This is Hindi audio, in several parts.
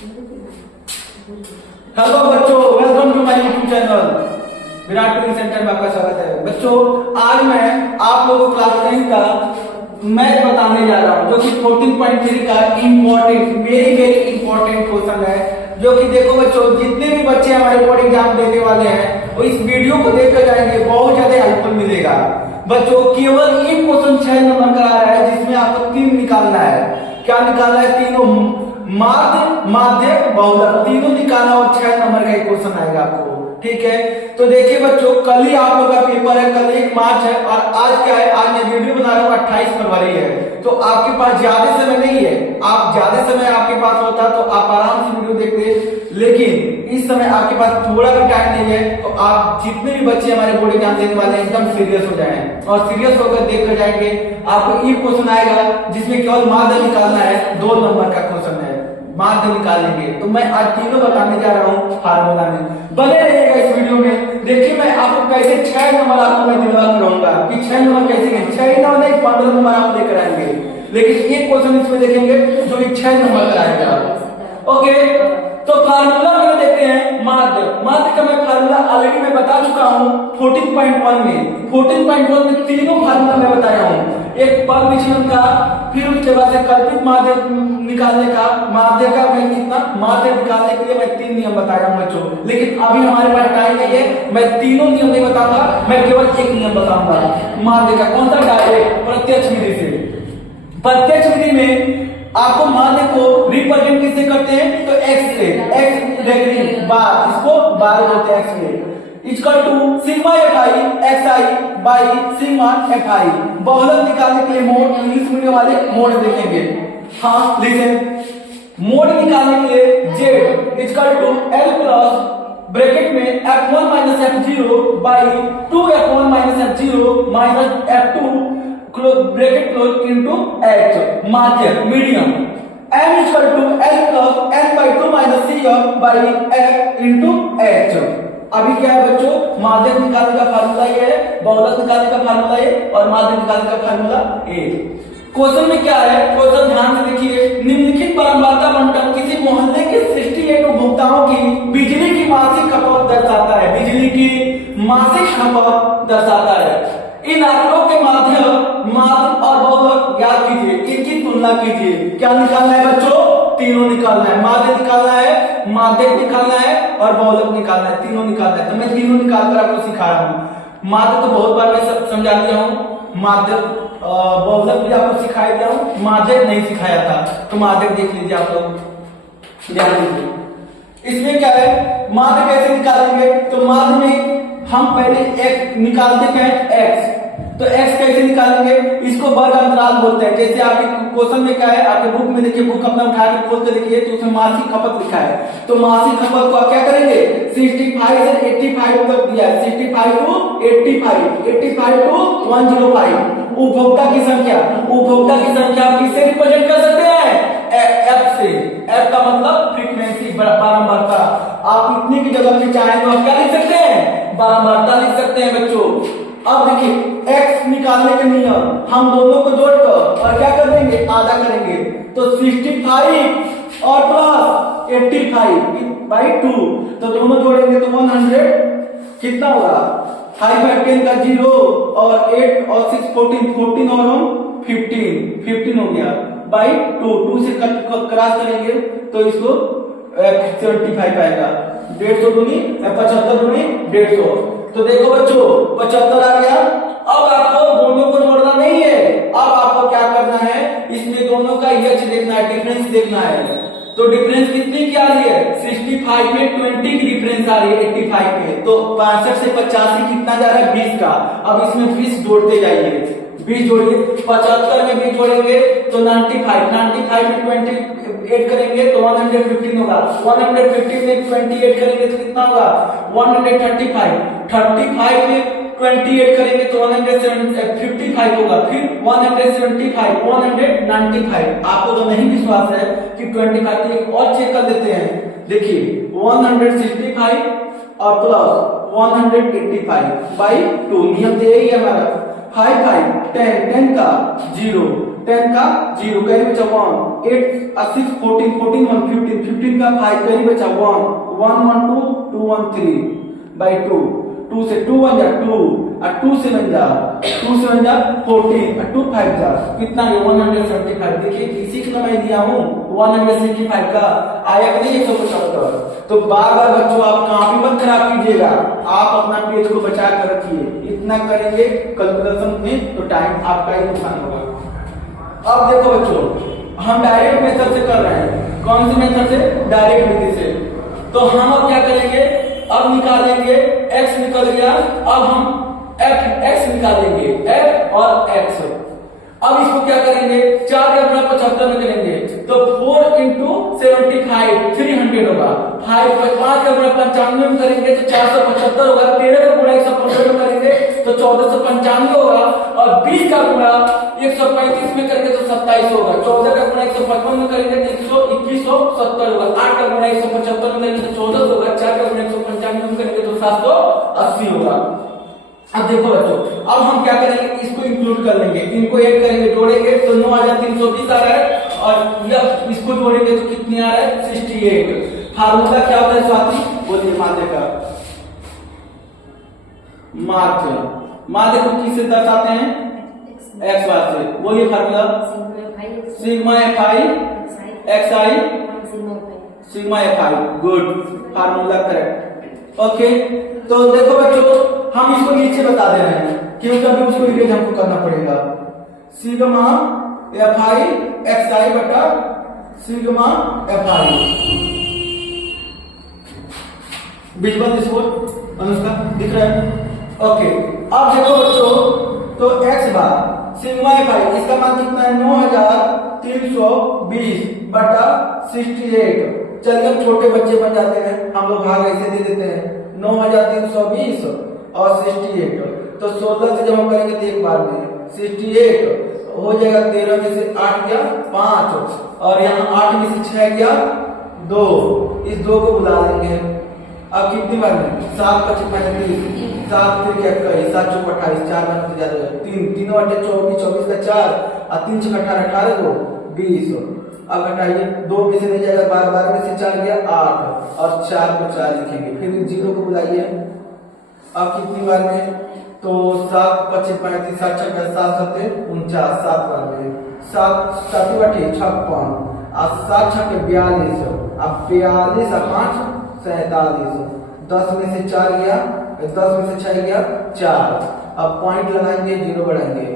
हेलो बच्चों, welcome to my YouTube channel Virat training centre में आपका स्वागत है। बच्चों, आज मैं आप लोगों को क्लास 10 का मैथ बताने जा रहा हूं, जो कि 14.3 का इम्पोर्टेंट वेरी इंपॉर्टेंट क्वेश्चन है। जो कि देखो बच्चों, जितने भी बच्चे हमारे बोर्ड एग्जाम देने वाले हैं वो इस वीडियो को देखकर जाएंगे, बहुत ज्यादा हेल्पफुल मिलेगा। बच्चों, केवल एक क्वेश्चन 6 नंबर का आ रहा है, जिसमें आपको 3 निकालना है। क्या निकालना है? तीनों माध्य माध्य बहुलक तीनों निकालना और 6 नंबर का एक क्वेश्चन आएगा आपको। ठीक है, तो देखिए बच्चों, कल ही आप लोग का पेपर है, कल 1 मार्च है और आज क्या है, आज मैं वीडियो बना रहा हूँ 28 फरवरी है। तो आपके पास ज्यादा समय नहीं है। आप ज्यादा समय आपके पास होता तो आप आराम से वीडियो देखते, लेकिन इस समय आपके पास थोड़ा भी टाइम नहीं है। तो आप जितने भी बच्चे हमारे बोर्ड एग्जाम देने वाले हैं एकदम सीरियस हो जाएं और सीरियस होकर देख कर जाएंगे। आपको एक क्वेश्चन आएगा जिसमें केवल माध्य निकालना है, 2 नंबर का क्वेश्चन है, माध्य निकालेंगे। तो मैं आज तीनों बताने जा रहा हूँ फार्मूला में। बने रहिएगा इस वीडियो में। देखिए मैं आपको कैसे 6 नंबर आपको मैं दिलवा करूंगा कि 6 नंबर कैसे, 6 नंबर नहीं 15 नंबर आप लेकर आएंगे, लेकिन एक क्वेश्चन इसमें देखेंगे जो कि 6 नंबर का आएगा। ओके, तो फार्मूला में देखते हैं माध्य। माध्य का मैं फार्मूला ऑलरेडी मैं बता चुका हूँ 14.1 में। 14.1 में तीनों फार्मूला मैं बताया हूँ, एक पद विचलन का, फिर उसके बाद से कल्पित माध्य निकालने का, माध्य का मैं कितना माध्य निकालने के लिए मैं 3 नियम बताया हूँ बच्चों। लेकिन अभी हमारे पास टाइम नहीं है, मैं तीनों नियम नहीं बताऊंगा, मैं केवल एक नियम बताऊंगा माध्य का। कौन सा? डायरेक्ट प्रत्यक्ष विधि से। प्रत्यक्ष विधि में आपको माध्य को रिप्रेजेंट किससे करते हैं? तो x से, x लेकर बार, इसको बार बोलते हैं, x में equal to sigma fi xi by sigma fi। बहुलक निकालने के लिए मोड, इंग्लिश मीडियम वाले मोड देखेंगे। हाँ लिखें, मोड निकालने के लिए z equal to l plus bracket में f1 minus f0 by 2f1 minus f0 minus f2 bracket close into h। माध्य median m equal to l plus n by 2 minus cf by f into h। अभी क्या है बच्चों, माध्य निकालने का फार्मूला ये है, बहुलक निकालने का फार्मूला ये और माध्य निकालने का फार्मूला ए। क्वेश्चन में क्या है, क्वेश्चन ध्यान से देखिए। निम्नलिखित बारंबारता बंटन किसी मोहल्ले के 68 उपभोक्ताओं की बिजली की मासिक खपत दर्शाता है। बिजली की मासिक खपत दर्शाता है। इन आंकड़ों के माध्यम माध्य और बहुलक ज्ञात कीजिए, इनकी तुलना कीजिए। क्या निकालना है बच्चों? तीनों निकालना है। माध्य निकालना है, माध्य निकालना है और बहुलक निकालना है, तीनों निकालना है। तो मैं तीनों निकालकर आपको सिखा रहा हूँ। माध्य तो बहुत बार मैं समझा दिया हूँ, माध्य बहुलक भी आपको सिखाया दिया हूँ, माध्य नहीं सिखाया था। तो माध्य देख लीजिए आप लोग, ध्यान दीजिए। इसमें क्या है, माध्य कैसे निकालेंगे? तो माध्य में हम पहले x निकालते हैं, x। तो x कैसे निकालेंगे? इसको वर्ग अंतराल बोलते हैं। जैसे आपके क्वेश्चन में क्या है, आपके बुक में देखिए, बुक अपना उठा के खोल के देखिए, तो उसमें मासिक खपत लिखा है। तो मासिक खपत को आप क्या करेंगे? 65 से 85 तक दिया है, 65 टू 85, 85 टू 105। उपभोक्ता की संख्या, उपभोक्ता की संख्या आप किससे रिप्रेजेंट कर सकते हैं? f से। f का मतलब फ्रीक्वेंसी, बारंबारता। आप इतनी की जगह पे चाहें तो आप क्या लिख सकते हैं? बारंबारता लिख सकते हैं बच्चों। अब देखिए x निकालने के नियम, हम दोनों को जोड़कर और क्या कर देंगे? आधा करेंगे। तो 65 और प्लस 85 बाई 2, तो दोनों जोड़ेंगे तो 100 कितना होगा? 5 5 10 का 0 और 8 और 6 14, 14 और हम 15 हो गया बाई 2 से क्रॉस करेंगे तो इसको 75 आएगा। 150 दूनी 75 दूनी 150। तो देखो बच्चों 75 आ गया। अब आपको दोनों को जोड़ना नहीं है, अब आपको क्या करना है, इसमें दोनों का h देखना है, डिफरेंस देखना है। तो डिफरेंस कितनी की आ रही है? 65 में 20 की डिफरेंस आ रही है 85 में। तो 65 से 85 कितना जा रहा है? 20 का। अब इसमें 20 जोड़ते जाइए, 20 जोड़िए। 75 में 20 जोड़ेंगे तो 95, 95 में 28 करेंगे तो 115 होगा। 115 में 28 करेंगे तो कितना होगा? 135, 35 में 28 करेंगे तो 155 होगा, फिर 175, 195। आपको तो नहीं विश्वास है कि 25, तो एक और चेक कर देते हैं। देखिए 165 और प्लस 185 बाई 2, नियम तो यही है हमारा। 5 5 10 10 का 0, 10 का 0 कैरी बचा 1, 8 6 14 14 1 15 15 का 5 कैरी बचा 1 1 1 2 2 1 3 by 2 2 से 2 1 जा 2 और 2 से 1 जा 14 और 2 5 जा कितना है 175। देखिए किसी को मैं दिया हूं 175 का आया कि नहीं 175। तो बार बार बच्चों आप कॉपी मत खराब कीजिएगा, आप अपना पेज को बचा कर रखिए। इतना करेंगे कैलकुलेशन में तो टाइम आपका ही नुकसान होगा। अब देखो बच्चों हम डायरेक्ट मेथड से कर रहे हैं। कौन सी मेथड से? डायरेक्ट विधि से। तो हम अब क्या करेंगे, अब निकालेंगे x निकल गया, अब हम x निकालेंगे f और x। अब इसको क्या करेंगे 4 का गुणा 75 में करेंगे तो 4 into 75 300 होगा। 5 का गुणा 95 में करेंगे तो 475 होगा। 13 का गुणा 115 में करेंगे तो 1495 होगा। और 20 का गुणा 135 में करेंगे तो 27 होगा। 14 का गुणा 155 में करेंगे तो 2170 होगा। 8 का गुणा 175 में करेंगे तो 14 होगा। 4 का गुणा 195 में करेंगे तो 780 होगा। अब देखो बच्चों अब हम क्या करेंगे, इसको इंक्लूड कर लेंगे, इनको ऐड करेंगे, जोड़ेंगे तो 9320 आ रहा है और यह इसको जोड़ेंगे तो कितनी आ रहा है 68। फार्मूला क्या होता है साथी? बोलिए माध्य का माध्य को किससे दर्शाते हैं? एक्स वाई से। बोलिए formula sigma F I x I sigma F I. Good, formula correct. Okay तो देखो बच्चों हम इसको नीचे बता दे रहे हैं क्योंकि अभी उसको इरेज हमको करना पड़ेगा। सिग्मा एफ आई एक्स आई बटा सिग्मा एफ आई। विजुअल इसको अनुष्का दिख रहा है? ओके अब देखो बच्चों तो x bar sigma F I इसका मान कितना है 9320 बटा 68। चलिए छोटे बच्चे बन जाते हैं, हम लोग भाग ऐसे दे देते हैं 9320 और 68 तो 16 से जब हम करेंगे तो एक बार में 68 हो जाएगा। 13 में से 8 गया 5 और यहाँ 8 में से 6 गया 2, इस 2 को बुला लेंगे। अब कितनी बार में 7 25 35 7 फिर क्या 7 चौक 28 4 बार में ज्यादा 3 3 बटे 24 24 का 4 और 3 6 18 18 को 20। अब घटाइए 2 में से नहीं जाएगा 12 12 में से 4 गया 8 और 4 को 4 लिखेंगे, फिर 0 को बुलाइए। अब कितनी बार में तो 7 25 35 7 6 7 7 49 7 बार में 7 7 बटे 56 और 7 6 42। अब 42 और 5 47। 10 में से 4 गया 10 में से 6 गया 4। अब पॉइंट लगाएंगे 0 बढ़ाएंगे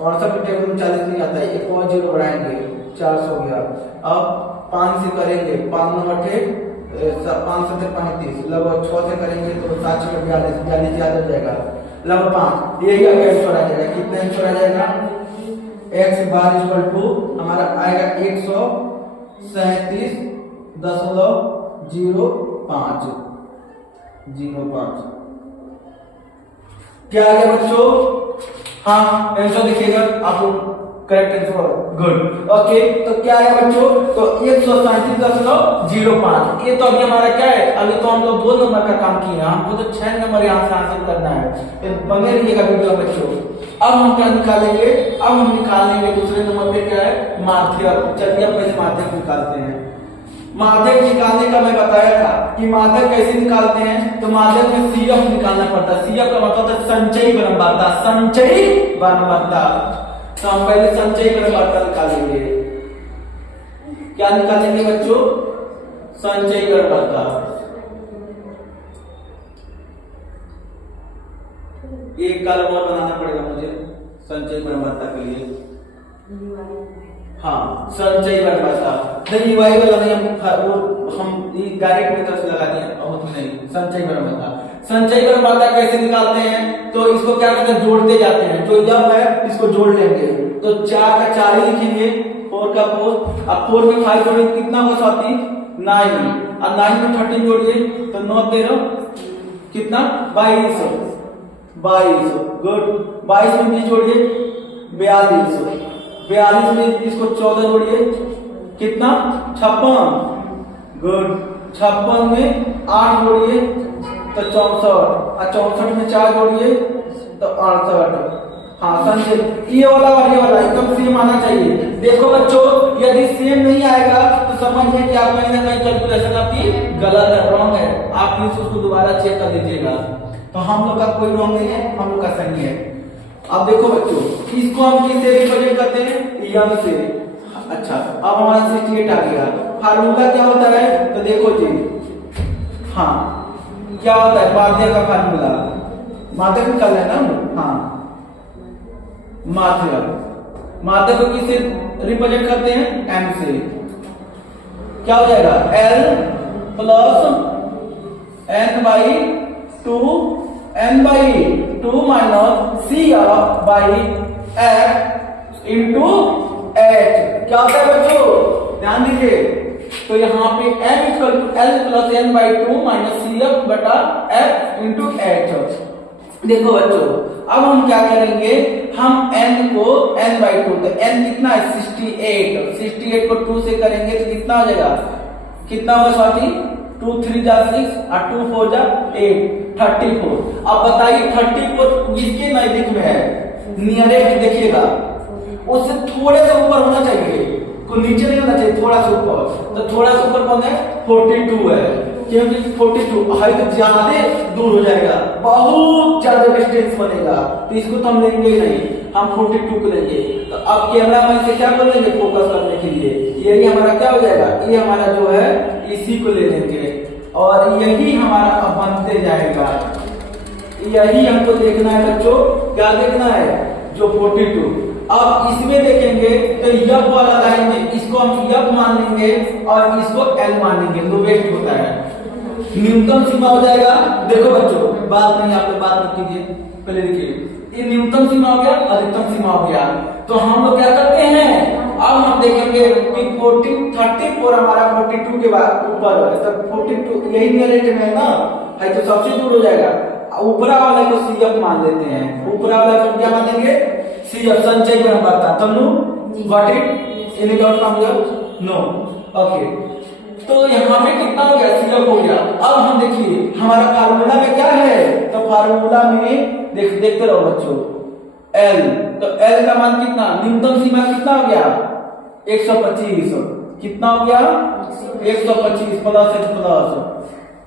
और सब टेबल में 40 नहीं आता है, एक और 0 बढ़ाएंगे 400 गया। अब 5 से करेंगे 5 बटे 5 से 35 लगभग 6 से करेंगे तो 7 6 42 42 ज्यादा हो जाएगा लगभग 5। यही आंसर आ जाएगा। कितना आंसर आ जाएगा? x बार इक्वल टू हमारा आएगा 137.05 क्या आ गया बच्चों? हाँ आंसर देखिएगा आप लोग करेक्ट आंसर। गुड ओके तो क्या है बच्चों तो 137.05। ये तो अभी हमारा क्या है, अभी तो हम लोग 2 नंबर का काम किए, हमको तो 6 नंबर यहाँ से हासिल करना है। बने रहिएगा वीडियो बच्चों। अब हम क्या निकालेंगे? अब हम निकालेंगे दूसरे नंबर पे क्या है माध्यक। चलिए अब पहले माध्यक निकालते हैं। माध्यक निकालने का मैं बताया था कि माध्यक कैसे निकालते हैं। तो माध्यक में सीएफ निकालना पड़ता है। सीएफ का मतलब है संचयी बरंबारता। संचयी बरंबारता तो हम पहले संचयी बरंबारता निकालेंगे। क्या निकालेंगे बच्चों? संचयी बरंबारता। एक कॉलम और बनाना पड़ेगा मुझे संचयी बरंबारता के लिए। हाँ संचयी बरंबारता नहीं वाई वाला नहीं, हम डायरेक्ट मेथड से लगा दिए बहुत नहीं। संचयी बरंबारता संचयी बरंबारता कैसे निकालते हैं? तो इसको क्या करते हैं जोड़ते जाते हैं। जो जब है इसको जोड़ लेंगे तो 4 का 4 ही लिखेंगे 4 का 4। अब 4 में 5 जोड़ेंगे कितना होगा साथी 9 और 9 में 13 जोड़िए तो 9 13 कितना 22। गुड 22 में 20 जोड़िए 42। 42 में इसको 14 जोड़िए कितना 56। गुड 56 में 8 जोड़िए तो 64 और 64 में 4 जोड़िए तो 68। हाँ संचय, ये वाला और ये वाला एकदम सेम आना चाहिए। देखो बच्चों, यदि सेम नहीं आएगा तो समझिए कि आप कहीं ना कहीं कैलकुलेशन आपकी गलत है, रॉन्ग है। आप प्लीज उसको दोबारा चेक कर लीजिएगा। तो हम लोग का कोई रॉन्ग नहीं है, हम लोग का सही है। अब देखो बच्चों, इसको हम किससे रिप्रेजेंट करते हैं? यम से। अच्छा, अब हमारा 68 आ गया। फार्मूला क्या होता है? तो देखो जी, हाँ क्या होता है? माध्य का फार्मूला, माध्य निकाल है ना। हाँ माध्य, माध्य को किससे रिप्रेजेंट करते हैं? एम से। क्या हो जाएगा? L plus N by two, N by two minus C F by F into H. क्या होता है बच्चों? ध्यान दीजिए। तो यहाँ पे m equal to L plus N by two minus C F बटा एफ इंटू एच। देखो बच्चों, अब हम क्या करेंगे? हम n को n बाई टू, तो n कितना है? 68। 68 को 2 से करेंगे तो कितना हो जाएगा? कितना होगा स्वाति? 2 3 जा 6 और 2 4 जा 8, 34। अब बताइए 34 किसके नजदीक में है? नियरेस्ट देखिएगा, उससे थोड़े से ऊपर होना चाहिए, को नीचे नहीं होना चाहिए, थोड़ा सा ऊपर। तो थोड़ा सा ऊपर कौन है? 42 है, क्योंकि 42 हाइट ज्यादा दूर हो जाएगा, बहुत ज्यादा डिस्टेंस बनेगा, तो इसको तो हम लेंगे ही नहीं, हम 42 को लेंगे। तो अब कैमरा मैन से क्या कर लेंगे? फोकस करने के लिए यही हमारा क्या हो जाएगा? ये हमारा जो है इसी को ले लेंगे और यही हमारा अब बनते जाएगा। यही हमको देखना है बच्चों। क्या देखना है? जो 42। अब इसमें देखेंगे तो यफ वाला लाइन में इसको हम यफ मान लेंगे और इसको एल मान लेंगे, लोवेस्ट होता है, न्यूनतम सीमा हो जाएगा। देखो बच्चों, बात नहीं, आप लोग बात मत कीजिए, पहले देखिए, ये न्यूनतम सीमा हो गया, अधिकतम सीमा हो गया। तो हम लोग क्या करते हैं? अब हम देखेंगे कि 34 हमारा 42 के बाद ऊपर है, तो 42 यही नियरेस्ट में है ना, है तो सबसे दूर हो जाएगा। ऊपरा वाले को सी एफ मान लेते हैं, ऊपरा वाले को क्या मानेंगे? सी एफ, संचय को हम बताते हैं। तब got it? Any doubt from your? No. Okay, तो यहाँ पे कितना हो गया? सी एफ हो गया। अब हम देखिए हमारा फार्मूला में क्या है? तो फार्मूला में देखते रहो बच्चों, एल, तो एल का मान कितना? न्यूनतम सीमा कितना हो गया? 125। कितना हो गया? 125 plus H plus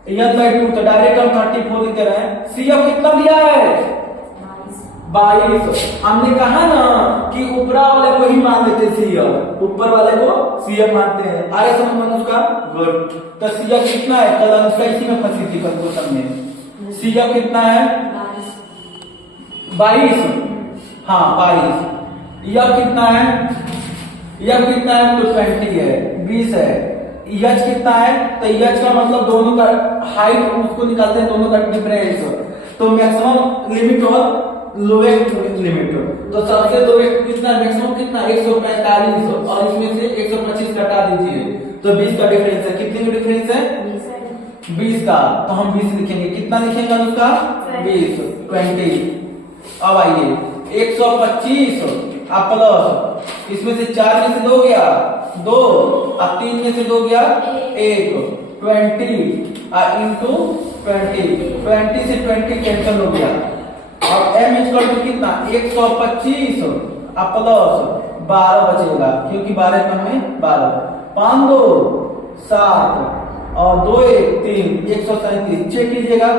N by two, तो डायरेक्ट हम 34 लिख रहे हैं। सी एफ कितना दिया है? 22। हमने कहा ना कि ऊपरा वाले को ही मान लेते सी एफ, ऊपर वाले को सी एफ मानते हैं। आगे समझ में उसका? गुड। तो सी एफ कितना है? कल अनुष्का इसी में फंसी थी क्वेश्चन में। सी एफ कितना है? 22। हाँ 22। यह कितना है? यह कितना है? तो 20 है, 20 है। यच कितना है? तो यच का मतलब दोनों का हाइट उसको निकालते हैं, दोनों का डिफरेंस। तो मैक्सिमम लिमिट और लोएस्ट लिमिट, तो सबसे लोएस्ट कितना? मैक्सिमम कितना? 145 और इसमें से 125 घटा दीजिए तो 20 का डिफरेंस है। कितने का डिफरेंस है? 20 का। तो हम 20 लिखेंगे। कितना लिखेंगे उसका? 20, 20। अब आइए 125 प्लस इसमें से 4 में से 2 गया 2 और 3 में से 2 गया 1, 20 इंटू 20 से 20 कैंसिल हो गया। अब m इक्वल टू कितना? 125 प्लस 12 बचेगा, क्योंकि 12 कम में 12, 5 2 7 और 2 1 3, 137। चेक कीजिएगा।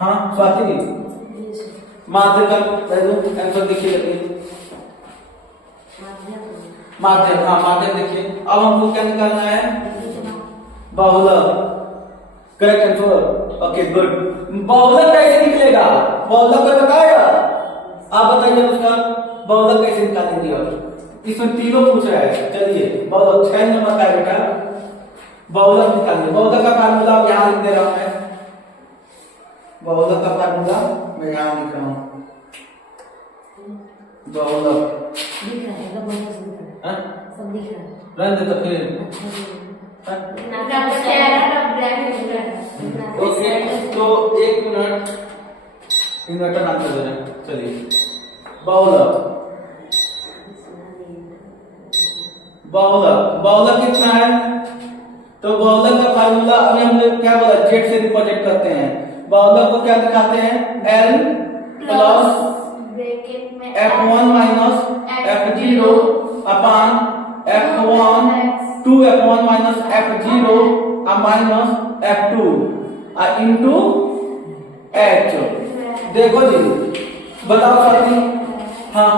हाँ स्वाति, माध्य का आंसर देखिए, माध्य। हाँ माध्य देखिए। अब हमको क्या निकालना है? बहुलक। Correct answer. Okay good. बहुलक कैसे निकलेगा? बहुलक को बताएगा? आप बताइए उसका बहुलक कैसे निकालेंगे? और इसमें तीनों पूछ रहा है। चलिए बहुलक 6 नंबर का है बेटा, बहुलक निकालिए। बहुलक का फार्मूला यहाँ लिख दे रहा हूं मैं। बहुलक का फार्मूला मैं यहाँ लिख रहा हूँ। बहुलक रन दे तो फिर ओके। तो 1 मिनट इन्वर्टर ऑन कर देना। चलिए बहुलक, बहुलक, बहुलक कितना है? तो बहुलक का फार्मूला अभी हम लोग क्या बोला? जेड से रिप्रेजेंट करते हैं। बहुलक को क्या दिखाते हैं? एल प्लस ब्रैकेट में F1 माइनस F0 अपान F1 2F1 minus F0 minus F2 into H। देखो जी, बताओ साथी, हाँ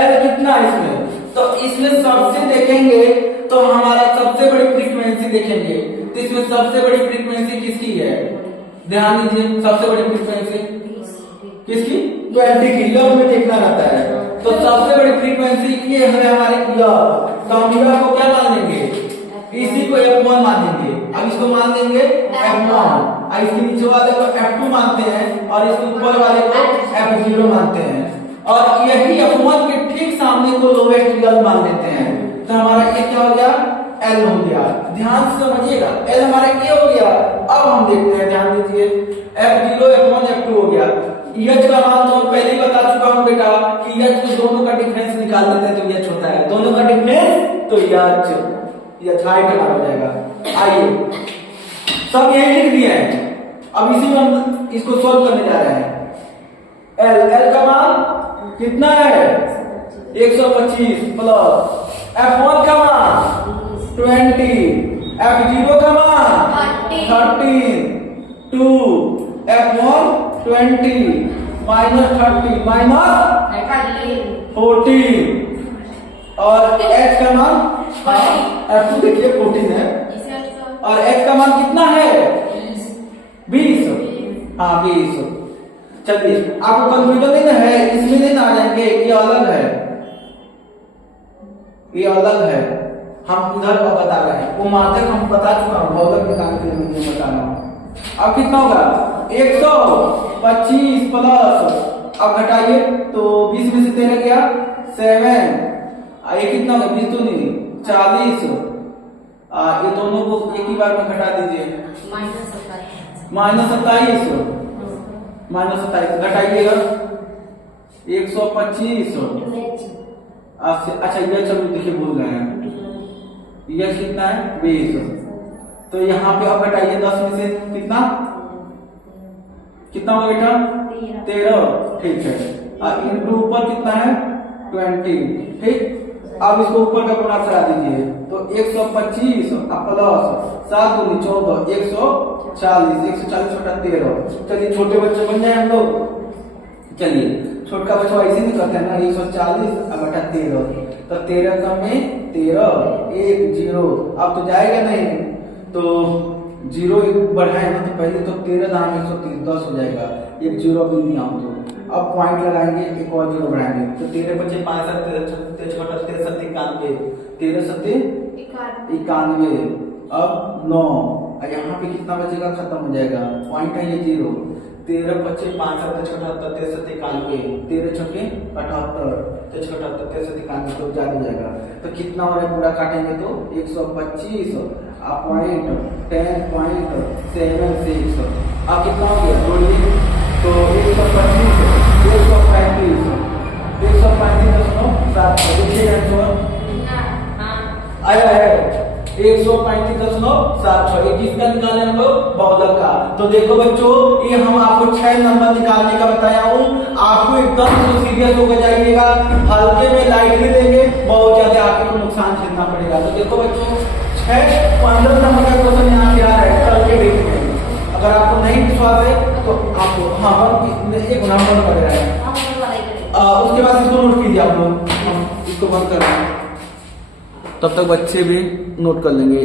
L कितना है इसमें? तो इसमें सबसे देखेंगे तो हमारा सबसे बड़ी फ्रीक्वेंसी देखेंगे, तो इसमें सबसे बड़ी फ्रीक्वेंसी किसकी है? ध्यान दीजिए, सबसे बड़ी फ्रीक्वेंसी किसकी? 20 की। योग में देखना रहता है, तो सबसे बड़ी फ्रीक्वेंसी ये है हमारे योग। तो हम योग को क्या मान लेंगे? इसी को F1 मान लेंगे। अब इसको मान लेंगे F1, इसके नीचे वाले को F2 मानते हैं और इसके ऊपर वाले को F0 मानते हैं, और यही F1 के ठीक सामने को लोवेस्ट L मान लेते हैं। तो हमारा ये क्या हो गया? L हो गया। ध्यान से समझिएगा, L हमारा क्या हो गया? अब हम देखते हैं, ध्यान दीजिए, F0 F1 F2 हो गया। H का मान तो पहले ही बता चुका हूं बेटा कि H को दोनों का डिफरेंस निकाल देते हैं तो H होता है, दोनों का डिफरेंस तो H हाइट हो जाएगा। आइए, सब यही लिख दिए हैं, अब इसी में हम इसको सॉल्व करने जा रहे हैं। L का मान कितना है? 125 प्लस F1 का मान 20, F0 का मान 13, 2 F1 20 माइनस 30 माइनस 14, और H का मान F2 देखिए 14 है, और H का मान कितना है? 20। हाँ 20। चलिए, आपको कंफ्यूजन नहीं ना है? इसमें नहीं ना आ जाएंगे, ये अलग है, ये अलग है, हम इधर का बता रहे हैं, वो मात्रक हम बता चुका हूँ, बहुलक निकालने के लिए मैं बता रहा हूँ। अब कितना होगा? 125 प्लस, अब घटाइए तो 20 में से 13 गया 7, ये कितना होगा? 20 तो नहीं 40, ये दोनों को एक ही बार में घटा दीजिए, -27, -27 घटाइएगा 125। अच्छा ये चलो देखिए भूल गए हैं, ये कितना है? 20। तो यहाँ पे अब घटाइए 10 में से कितना होगा बेटा? 13, ठीक है, और इंटू ऊपर कितना है? 20, ठीक। अब इसको ऊपर का गुणा करा दीजिए, तो 125 प्लस 7 दूनी 14, 140, 140 बटा 13। चलिए छोटे बच्चे बन जाए हम लोग। चलिए, छोटा बच्चा ऐसे नहीं करते हैं ना, 140 बटा 13, तो 13 का में 13 1 0, अब तो जाएगा नहीं, तो 0 बढ़ाए ना, तो पहले तो 13 दाम 130 10 हो जाएगा, एक 0 भी नहीं आओ, तो अब पॉइंट लगाएंगे, एक और 0 बढ़ाएंगे, तो 13 बचे 5 7 13 91, 13 7 91, अब 9, यहाँ पे कितना बचेगा? खत्म हो जाएगा, पॉइंट है ये 0, 13 बचे 5 7 78, 13 7 91, 13 छक्के 78, 78 13 7 91, तो ज्यादा हो जाएगा। तो कितना हो रहा है? पूरा काटेंगे तो 125 पॉइंट 10.76। अब कितना हो गया? जोड़िए तो 125 135 आया है 135.76, किसका निकाले हम लोग? बहुलक का। तो देखो बच्चों, ये हम आपको 6 नंबर निकालने का बताया हूँ, आपको एकदम से सीरियस होकर जाइएगा, हल्के में लाइटली देंगे, बहुत ज्यादा आपको नुकसान झेलना पड़ेगा। तो देखो बच्चों, 15 नंबर का क्वेश्चन यहाँ पे आ रहा है, कल के डेट में। अगर आपको नहीं विश्वास है तो आपको एक नंबर कर रहा है, उसके बाद इसको नोट कीजिए आप लोग, इसको बंद कर रहे हैं, तब तक बच्चे भी नोट कर लेंगे।